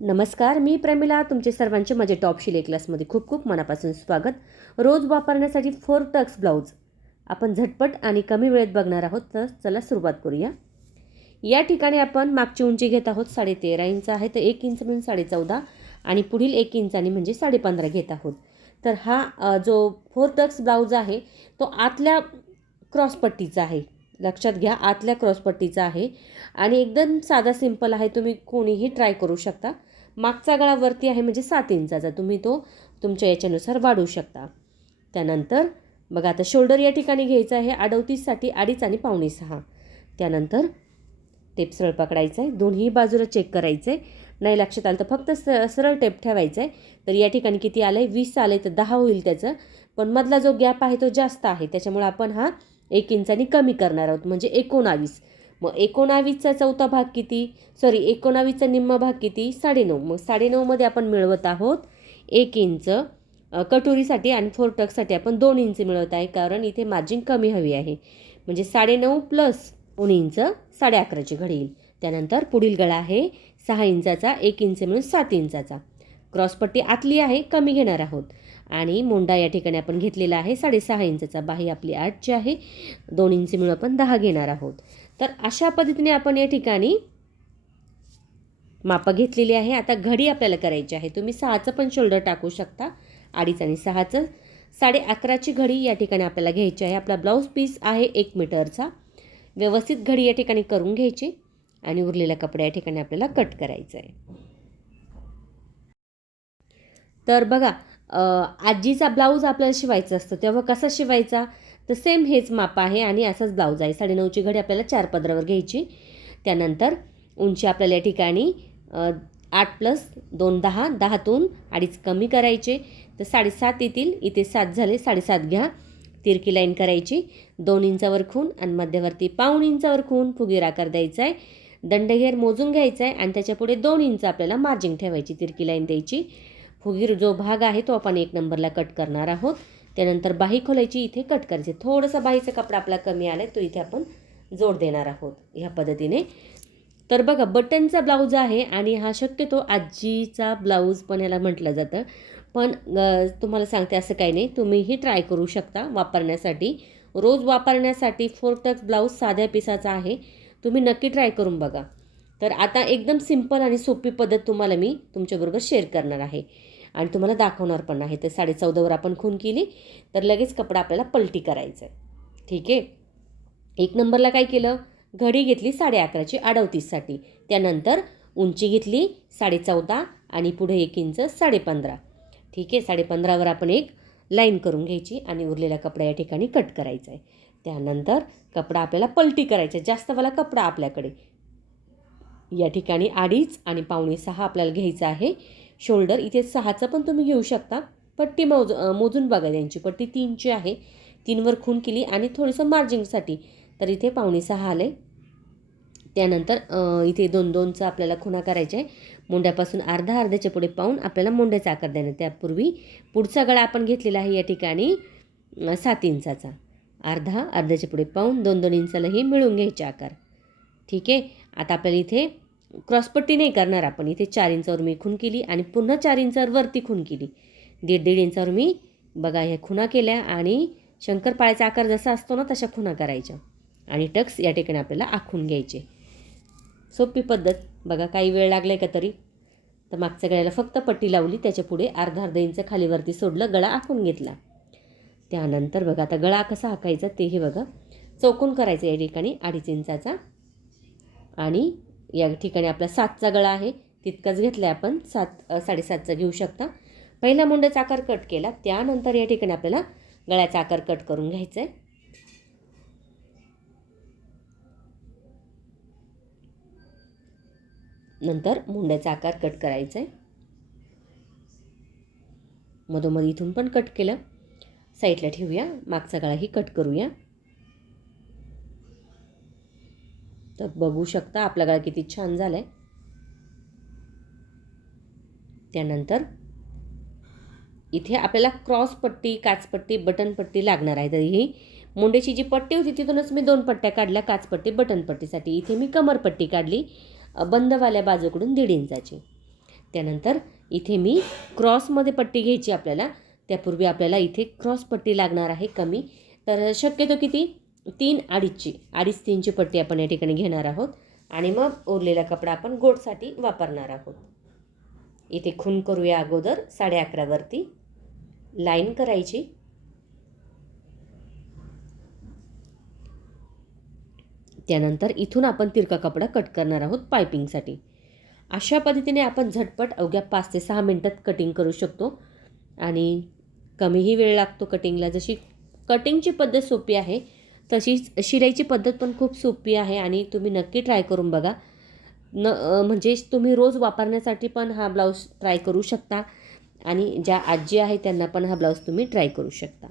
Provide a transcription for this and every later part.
नमस्कार मी प्रमिला. तुमचे सर्वांचे माझे टॉप शिले क्लासमध्ये खूप खूप मनापासून स्वागत. रोज वापरण्यासाठी फोर टक्स ब्लाऊज. आपण झटपट आणि कमी वेळेत बघणार आहोत तर चला सुरुवात करूया. या ठिकाणी आपण मागची उंची घेत आहोत साडे तेरा इंच आहे तर एक इंच म्हणून साडे चौदा आणि पुढील एक इंचाने म्हणजे साडेपंधरा घेत आहोत. तर हा जो फोर टक्स ब्लाऊज आहे तो आतल्या क्रॉसपट्टीचा आहे. लक्षात घ्या आतल्या क्रॉसपट्टीचा आहे. आणि एकदम साधा सिंपल आहे तुम्ही कोणीही ट्राय करू शकता. मागचा गळा वरती आहे म्हणजे सात इंचाचा. तुम्ही तो तुमच्या याच्यानुसार वाढवू शकता. त्यानंतर बघा आता शोल्डर या ठिकाणी घ्यायचं आहे. अडवतीससाठी अडीच आणि पावणे सहा. त्यानंतर टेप सरळ पकडायचं आहे दोन्ही बाजूला चेक करायचं आहे नाही लक्षात आलं तर फक्त स सरळ टेप ठेवायचा आहे तर या ठिकाणी किती आलं आहे वीस आलं आहे तर दहा होईल त्याचं. पण मधला जो गॅप आहे तो जास्त आहे. त्याच्यामुळे आपण हा एक इंचानी कमी करणार आहोत. म्हणजे एकोणावीस. मग एकोणावीसचा चौथा भाग किती? सॉरी एकोणावीसचा निम्मा भाग किती? साडेनऊ. मग साडेनऊमध्ये आपण मिळवत आहोत एक इंच कटोरीसाठी आणि फोर टक्ससाठी आपण दोन इंच मिळवत आहे कारण इथे मार्जिन कमी हवी आहे. म्हणजे साडेनऊ प्लस दोन इंच साडे अकराची घडी येईल त्यानंतर पुढील गळा आहे सहा इंचाचा एक इंच मिळून सात इंचाचा. क्रॉसपट्टी आतली आहे कमी घेणार आहोत. आणि मोंडा या ठिकाणी आपण घेतलेला आहे साडेसहा इंचाचा. बाही आपली आठची आहे. दोन इंच मिळून आपण दहा घेणार आहोत. तर अशा पद्धतीने आपण या ठिकाणी मापं घेतलेली आहे. आता घडी आपल्याला करायची आहे. तुम्ही सहाचं पण शोल्डर टाकू शकता. अडीच आणि सहाचं. साडे अकराची घडी या ठिकाणी आपल्याला घ्यायची आहे. आपला ब्लाऊज पीस आहे एक मीटरचा. व्यवस्थित घडी या ठिकाणी करून घ्यायची आणि उरलेला कपडा या ठिकाणी आपल्याला कट करायचा आहे. तर बघा आजीचा ब्लाऊज आपल्याला शिवायचा असतो. तेव्हा कसा शिवायचा? तर सेम हेच माप आहे आणि असाच ब्लाऊज आहे. साडेनऊची घडी आपल्याला चार पदरावर घ्यायची. त्यानंतर उंची आपल्याला या ठिकाणी आठ प्लस दोन दहा दहातून अडीच कमी करायचे. तर साडेसात येतील. इथे सात झाले साडेसात घ्या. तिरकी लाईन करायची. दोन इंचावर खून आणि मध्यवर्ती पाऊण इंचावर खून. फुगीर आकार द्यायचा आहे. दंडघेर मोजून घ्यायचा आहे आणि त्याच्यापुढे दोन इंच आपल्याला मार्जिंग ठेवायची तिरकी लाईन द्यायची. फुगीर जो भाग आहे तो आपण एक नंबरला कट करणार आहोत. त्यानंतर बाही खोलायची इथे कट करायची. थोडंसं बाहीचा कपडा आपला कमी आला आहे तो इथे आपण जोड देणार आहोत ह्या पद्धतीने. तर बघा बटनचा ब्लाऊज आहे आणि हा शक्यतो आजीचा ब्लाऊज पण याला म्हटलं जातं. पण तुम्हाला सांगते असं काही नाही. तुम्हीही ट्राय करू शकता वापरण्यासाठी. रोज वापरण्यासाठी फोर टक्स ब्लाऊज साध्या पिसाचा आहे. तुम्ही नक्की ट्राय करून बघा. तर आता एकदम सिंपल आणि सोपी पद्धत तुम्हाला मी तुमच्याबरोबर शेअर करणार आहे. आणि तुम्हाला दाखवणार पण आहे. तर साडे चौदावर आपण खून केली तर लगेच कपडा आपल्याला पलटी करायचा आहे ठीक आहे? एक नंबरला काय केलं? घडी घेतली साडे अकराची अडवतीससाठी त्यानंतर उंची घेतली साडेचौदा आणि पुढे एक इंच साडेपंधरा. ठीक आहे? साडेपंधरावर आपण एक लाईन करून घ्यायची आणि उरलेला कपडा या ठिकाणी कट करायचा आहे त्यानंतर कपडा आपल्याला पलटी करायचा आहे. जास्तवाला कपडा आपल्याकडे. या ठिकाणी अडीच आणि पावणे सहा आपल्याला घ्यायचा आहे. शोल्डर इथे सहाचं पण तुम्ही घेऊ शकता. पट्टी मोज मोजून बघा त्यांची. पट्टी तीनची आहे तीनवर खून केली आणि थोडंसं मार्जिंगसाठी तर इथे पावणे सहा आले. त्यानंतर इथे दोन दोनचं आपल्याला खुणा करायचा आहे. मुंड्यापासून अर्धा अर्ध्याच्या पुढे पाहून आपल्याला मुंड्याचा आकार देणं त्यापूर्वी पुढचा गळा आपण घेतलेला आहे या ठिकाणी सात इंचाचा. अर्धा अर्ध्याच्या पुढे पाहून दोन दोन इंचालाही मिळून घ्यायचे आकार. ठीक आहे? आता आपल्याला इथे क्रॉसपट्टी नाही करणार आपण. इथे चार इंचावर मी खून केली आणि पुन्हा चार इंचावर वरती खून केली. दीड दीड इंचावर मी बघा ह्या खुणा केल्या आणि शंकरपाळ्याचा आकार जसा असतो ना तशा खुणा करायच्या. आणि टक्स या ठिकाणी आपल्याला आखून घ्यायचे. सोपी पद्धत. बघा काही वेळ लागला आहे का तरी? तर मागच्या गळ्याला फक्त पट्टी लावली त्याच्या पुढे अर्धा अर्धा इंच खालीवरती सोडलं गळा आखून घेतला. त्यानंतर बघा आता गळा कसा आखायचा तेही बघा. चौकून करायचं या ठिकाणी अडीच इंचाचा. आणि या ठिकाणी आपला सातचा गळा आहे. तितकाच घेतला आहे आपण. सात साडेसातचा घेऊ शकता. पहिला मुंड्याचा आकार कट केला. त्यानंतर या ठिकाणी आपल्याला गळ्याचा आकार कट करून घ्यायचा आहे नंतर मुंड्याचा आकार कट करायचा आहे मधोमध इथून पण कट केलं. साईडला ठेवूया. मागचा गळाही कट करूया. तर बघू शकता आपला गळा किती छान झाला आहे त्यानंतर इथे आपल्याला क्रॉस पट्टी काचपट्टी बटन पट्टी लागणार आहे. तर ही मुंडेची जी पट्टी होती तिथूनच मी दोन पट्ट्या काढल्या काचपट्टी बटन पट्टीसाठी. इथे मी कमरपट्टी काढली बंदवाल्या बाजूकडून दीड इंचाची. त्यानंतर इथे मी क्रॉसमध्ये पट्टी घ्यायची आपल्याला. त्यापूर्वी आपल्याला इथे क्रॉस पट्टी लागणार आहे कमी. तर शक्यतो किती? तीन अडीचची अडीच तीनची पट्टी आपण या ठिकाणी घेणार आहोत. आणि मग उरलेला कपडा आपण गोटसाठी वापरणार आहोत. इथे खून करूया अगोदर साडे अकरावरती लाईन करायची. त्यानंतर इथून आपण तिरका कपडा कट करणार आहोत पायपिंगसाठी. अशा पद्धतीने आपण झटपट अवघ्या पाच ते सहा मिनटात कटिंग करू शकतो. आणि कमीही वेळ लागतो कटिंगला जशी कटिंगची पद्धत सोपी आहे तशीच शिलाईची पद्धत पण खूप सोपी आहे आणि तुम्ही नक्की ट्राय करून बघा. न म्हणजे तुम्ही रोज वापरण्यासाठी पण हा ब्लाऊज ट्राय करू शकता आणि ज्या आजी आहे त्यांना पण हा ब्लाऊज तुम्ही ट्राय करू शकता.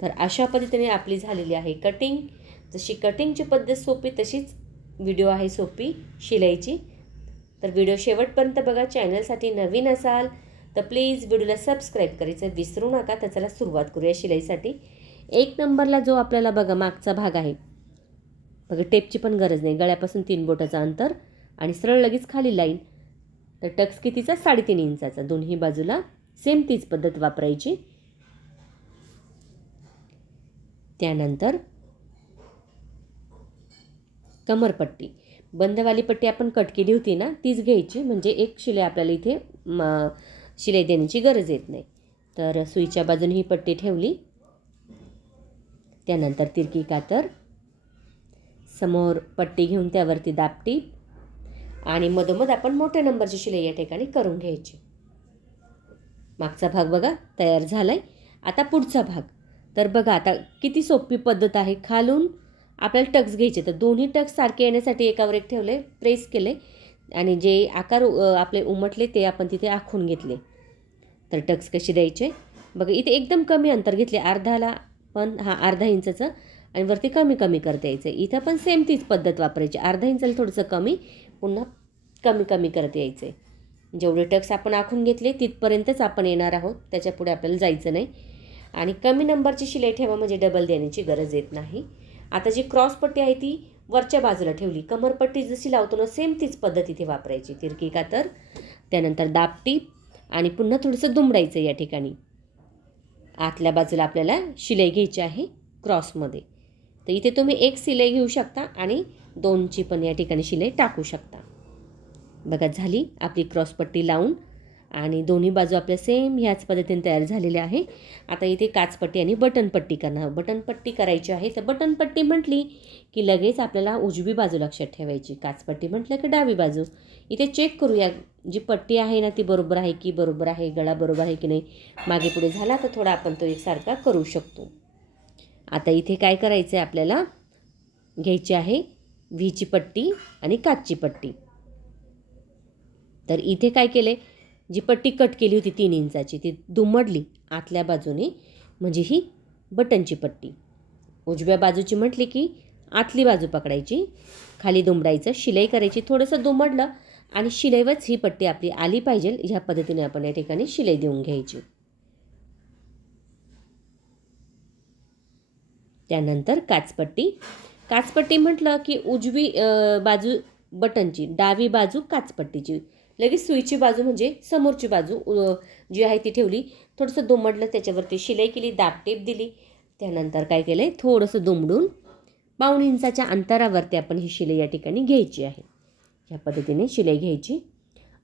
तर अशा पद्धतीने आपली झालेली आहे कटिंग जशी कटिंगची पद्धत सोपी तशीच व्हिडिओ आहे सोपी शिलाईची. तर व्हिडिओ शेवटपर्यंत बघा चॅनलसाठी नवीन असाल तर प्लीज व्हिडिओला सबस्क्राईब करायचं विसरू नका. तर चला सुरुवात करूया शिलाईसाठी. एक नंबरला जो आपल्याला बघा मागचा भाग आहे. बघा टेपची पण गरज नाही. गळ्यापासून तीन बोटाचं अंतर आणि सरळ लगेच खाली लाईन. तर टक्स कितीचा? साडेतीन इंचाचा. दोन्ही बाजूला सेम तीच पद्धत वापरायची. त्यानंतर कमरपट्टी. बंदवाली पट्टी आपण कट केली होती ना तीच घ्यायची. म्हणजे एक शिलाई आपल्याला इथे म शिलाई देण्याची गरज येत नाही. तर सुईच्या बाजूने ही पट्टी ठेवली. त्यानंतर तिरकी कातर समोर पट्टी घेऊन त्यावरती दापटी आणि मधोमध आपण मोठ्या नंबरची शिलाई या ठिकाणी करून घ्यायची. मागचा भाग बघा तयार झाला आहे आता पुढचा भाग. तर बघा आता किती सोपी पद्धत आहे. खालून आपल्याला टक्स घ्यायचे. तर दोन्ही टक्स सारखे येण्यासाठी एकावर एक ठेवले प्रेस केले आणि जे आकार आपले उमटले ते आपण तिथे आखून घेतले. तर टक्स कसे द्यायचे? बघा इथे एकदम कमी अंतर घेतले. अर्धाला पण हा अर्धा इंचाचं आणि वरती कमी कमी करता यायचं. इथं पण सेम तीच पद्धत वापरायची. अर्धा इंचाला थोडंसं कमी पुन्हा कमी कमी करत यायचं आहे जेवढे टक्स आपण आखून घेतले तिथपर्यंतच आपण येणार आहोत. त्याच्यापुढे आपल्याला जायचं नाही. आणि कमी नंबरची शिलाई ठेवा म्हणजे डबल देण्याची गरज येत नाही. आता जी क्रॉसपट्टी आहे ती वरच्या बाजूला ठेवली. कमरपट्टी जशी लावतो ना सेम तीच पद्धत इथे वापरायची. तिरकी कातर त्यानंतर दापटी आणि पुन्हा थोडंसं दुमडायचं या ठिकाणी. आतल्या बाजूला आपल्याला शिलाई घ्यायची आहे क्रॉसमध्ये. तर इथे तुम्ही एक शिलाई घेऊ शकता आणि दोनची पण या ठिकाणी शिलाई टाकू शकता. बघा झाली आपली क्रॉसपट्टी लावून आणि दोन्ही बाजू आपल्या सेम ह्याच पद्धतीने तयार झालेल्या आहे. आता इथे काचपट्टी आणि बटनपट्टी करणार बटनपट्टी करायची आहे तर बटनपट्टी म्हटली की लगेच आपल्याला उजवी बाजू लक्षात ठेवायची. काचपट्टी म्हटलं की डावी बाजू. इथे चेक करूया जी पट्टी आहे ना ती बरोबर आहे की बरोबर आहे गळा बरोबर आहे की नाही मागे पुढे झाला तर थोडा आपण तो एकसारखा करू शकतो. आता इथे काय करायचं आहे आपल्याला? घ्यायची आहे व्हीची पट्टी आणि काचची पट्टी. तर इथे काय केले जी पट्टी कट केली होती तीन इंचाची ती दुमडली आतल्या बाजूने म्हणजे ही बटनची पट्टी. उजव्या बाजूची म्हटली की आतली बाजू पकडायची खाली दुमडायचं शिलाई करायची थोडंसं दुमडलं आणि शिलाईवरच ही पट्टी आपली आली पाहिजे. ह्या पद्धतीने आपण या ठिकाणी शिलाई देऊन घ्यायची. त्यानंतर काचपट्टी. काचपट्टी म्हटलं की उजवी बाजू बटनची डावी बाजू काचपट्टीची. लगेच सुईची बाजू म्हणजे समोरची बाजू जी आहे ती ठेवली. थोडंसं दुमडलं त्याच्यावरती शिलाई केली दाबटेप दिली. त्यानंतर काय केलं आहे थोडंसं दुमडून पाऊण इंचाच्या अंतरावरती आपण ही शिलाई या ठिकाणी घ्यायची आहे. ह्या पद्धतीने शिलाई घ्यायची.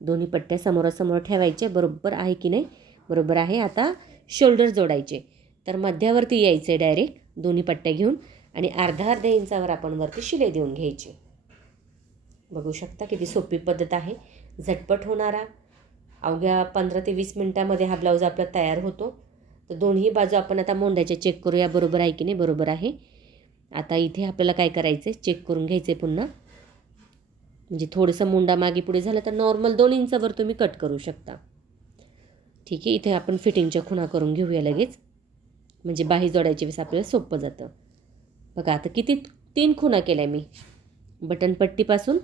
दोन्ही पट्ट्या समोरासमोर ठेवायच्या. बरोबर आहे की नाही? बरोबर आहे. आता शोल्डर जोडायचे. तर मध्यावरती यायचं आहे डायरेक्ट दोन्ही पट्ट्या घेऊन आणि अर्धा अर्ध्या इंचावर आपण वरती शिलाई देऊन घ्यायची. बघू शकता किती सोपी पद्धत आहे. झटपट होणारा. अवघ्या पंधरा ते वीस मिनटामध्ये हा ब्लाऊज आपला तयार होतो. तर दोन्ही बाजू आपण आता मोंड्याच्या चेक करूया. बरोबर आहे की नाही? बरोबर आहे. आता इथे आपल्याला काय करायचं आहे चेक करून घ्यायचं आहे पुन्हा. म्हणजे थोडंसं मुंडा मागे पुढे झालं तर नॉर्मल दोन इंचावर तुम्ही कट करू शकता. ठीक आहे इथे आपण फिटिंगच्या खुणा करून घेऊया लगेच. म्हणजे बाही जोडायच्या वेळेस आपल्याला सोपं जातं. बघा आता किती तीन खुणा केल्या मी. बटनपट्टीपासून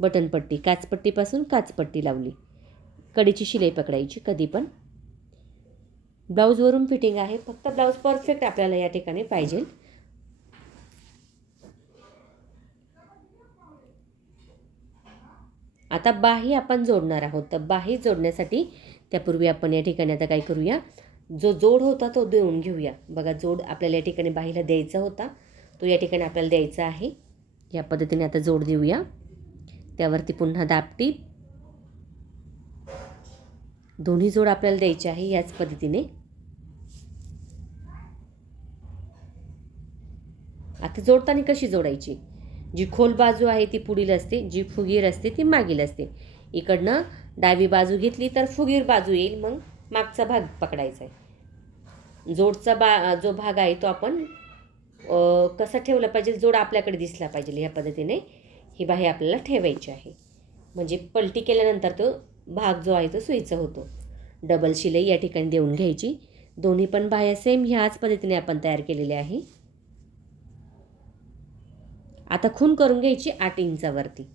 बटनपट्टी काचपट्टीपासून काचपट्टी लावली. कडीची शिलाई पकडायची कधी पण. ब्लाऊजवरून फिटिंग आहे. फक्त ब्लाऊज परफेक्ट आपल्याला या ठिकाणी पाहिजे. आता बाही आपण जोडणार आहोत. तर बाही जोडण्यासाठी त्यापूर्वी आपण या ठिकाणी आता काय करूया? जो जोड होता तो देऊन घेऊया. बघा जोड आपल्याला या ठिकाणी बाहीला द्यायचा होता. तो या ठिकाणी आपल्याला द्यायचा आहे. या पद्धतीने आता जोड देऊया. त्यावरती पुन्हा दापटी दोन्ही जोड आपल्याला द्यायचे आहे याच पद्धतीने. आता जोडताना कशी जोडायची? जी खोल बाजू आहे ती पुढील असते जी फुगीर असते ती मागील असते. इकडनं डावी बाजू घेतली तर फुगीर बाजू येईल मग मागचा भाग पकडायचा आहे. जोडचा बा जो भाग आहे तो आपण कसा ठेवला पाहिजे? जोड आपल्याकडे दिसला पाहिजे ह्या पद्धतीने. ही बाही आपल्याला ठेवायची आहे. म्हणजे पलटी केल्यानंतर तो भाग जो आहे तो सुईचा होतो. डबल शिलाई या ठिकाणी देऊन घ्यायची. दोन्ही पण बाह्या सेम ह्याच पद्धतीने आपण तयार केलेल्या आहे. आता खून करून घ्यायची आठ इंचावरती.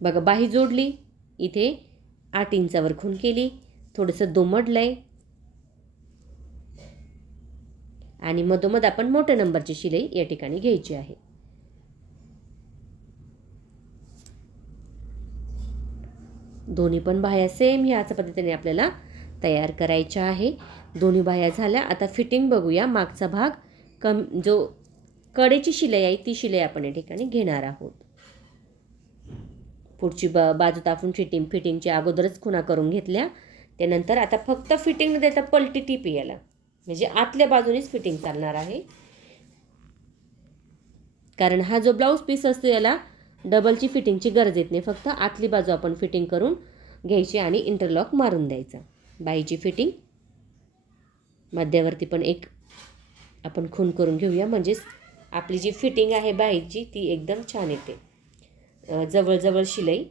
बघा बाही जोडली इथे आठ इंचावर खून केली थोडंसं दोमडलं आहे आणि मधोमध आपण मोठ्या नंबरची शिलाई या ठिकाणी घ्यायची आहे. दोन्ही पण बाह्या सेम ह्याच पद्धतीने आपल्याला तयार करायच्या आहे. दोन्ही बाह्या झाल्या आता फिटिंग बघूया मागचा भाग. कम जो कडेची शिलाई आहे ती शिलाई आपण या ठिकाणी घेणार आहोत. पुढची बा बाजू तापून फिटिंग फिटिंगच्या अगोदरच खुणा करून घेतल्या. त्यानंतर आता फक्त फिटिंग न देता पलटी टीप याला. म्हणजे आतल्या बाजूनेच फिटिंग चालणार आहे. कारण हा जो ब्लाऊज पीस असतो याला डबलची फिटिंगची गरज येत नाही. फक्त आतली बाजू आपण फिटिंग करून घ्यायची आणि इंटरलॉक मारून द्यायचा. बाईची फिटिंग मध्यावरती पण एक आपण खून करून घेऊया. म्हणजेच आपली जी फिटिंग आहे बाईची ती एकदम छान येते. जवळजवळ शिलाई.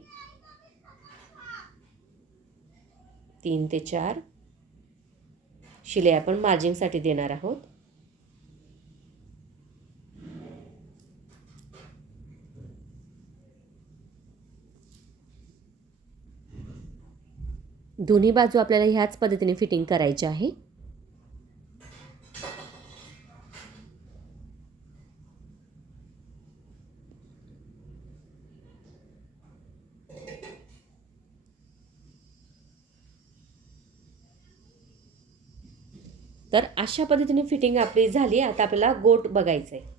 तीन ते चार. शिलाई आपण मार्जिंगसाठी देणार आहोत. दोन्ही बाजू आपल्याला ह्याच पद्धतीने फिटिंग करायची आहे. तर अशा पद्धतीने फिटिंग आपली झाली. आता आपल्याला गोट बघायचं आहे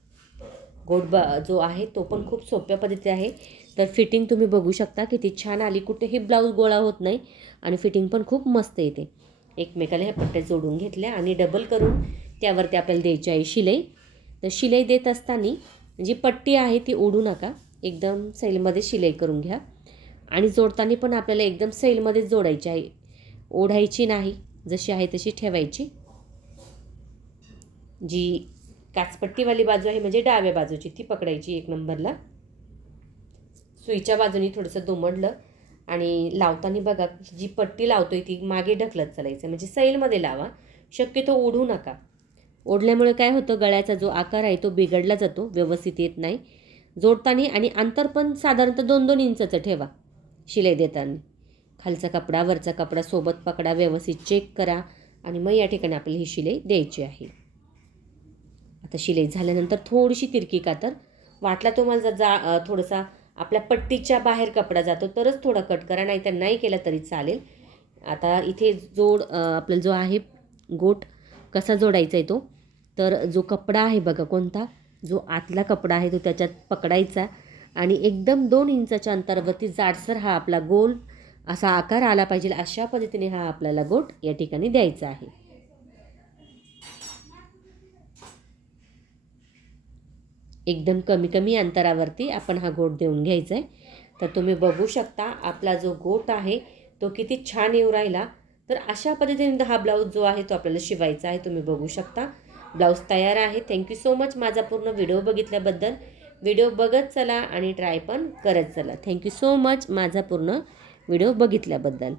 गोट ब जो आहे तो पण खूप सोप्या पद्धती आहे. तर फिटिंग तुम्ही बघू शकता किती छान आली. कुठेही ब्लाऊज गोळा होत नाही आणि फिटिंग पण खूप मस्त येते. एकमेकाला ह्या पट्ट्या जोडून घेतल्या आणि डबल करून त्यावरती आपल्याला द्यायची आहे शिलाई. तर शिलाई देत असताना जी पट्टी आहे ती ओढू नका. एकदम सैलमध्ये शिलाई करून घ्या. आणि जोडताना पण आपल्याला एकदम सैलमध्येच जोडायची आहे. ओढायची नाही. जशी आहे तशी ठेवायची. जी काचपट्टीवाली बाजू आहे म्हणजे डाव्या बाजूची ती पकडायची एक नंबरला. सुईच्या बाजूनी थोडंसं दुमडलं आणि लावताना बघा जी पट्टी लावतोय ती मागे ढकलत चालायचं. म्हणजे सैलमध्ये लावा. शक्यतो ओढू नका. ओढल्यामुळे काय होतं गळ्याचा जो आकार आहे तो बिघडला जातो व्यवस्थित येत नाही. जोडताना आणि अंतर पण साधारणतः दोन दोन इंचाचं ठेवा शिलाई देताना. खालचा कपडा वरचा कपडा सोबत पकडा व्यवस्थित चेक करा आणि मग या ठिकाणी आपल्याला ही शिलाई द्यायची आहे. आता शिलाई झाल्यानंतर थोडीशी तिरकी कातर. वाटला तुम्हाला जर जा थोडासा आपल्या पट्टीच्या बाहेर कपडा जातो तरच थोडा कट करा नाही तर नाही केला तरी चालेल. आता इथे जोड आपला जो आहे गोट कसा जोडायचा आहे तो? तर जो कपडा आहे बघा कोणता जो आतला कपडा आहे तो त्याच्यात पकडायचा आणि एकदम दोन इंचाच्या अंतरावरती जाडसर हा आपला गोल असा आकार आला पाहिजे अशा पद्धतीने हा आपल्याला गोट या ठिकाणी द्यायचा आहे. एकदम कमी कमी अंतरावरती आपण हा गोट देऊन घ्यायचा आहे तर तुम्ही बघू शकता आपला जो गोट आहे तो किती छान येऊ राहिला. तर अशा पद्धतीने हा ब्लाऊज जो आहे तो आपल्याला शिवायचा आहे तुम्ही बघू शकता. ब्लाऊज तयार आहे. थँक्यू सो मच माझा पूर्ण व्हिडिओ बघितल्याबद्दल. व्हिडिओ बघत चला आणि ट्राय पण करत चला. थँक्यू सो मच माझा पूर्ण व्हिडिओ बघितल्याबद्दल.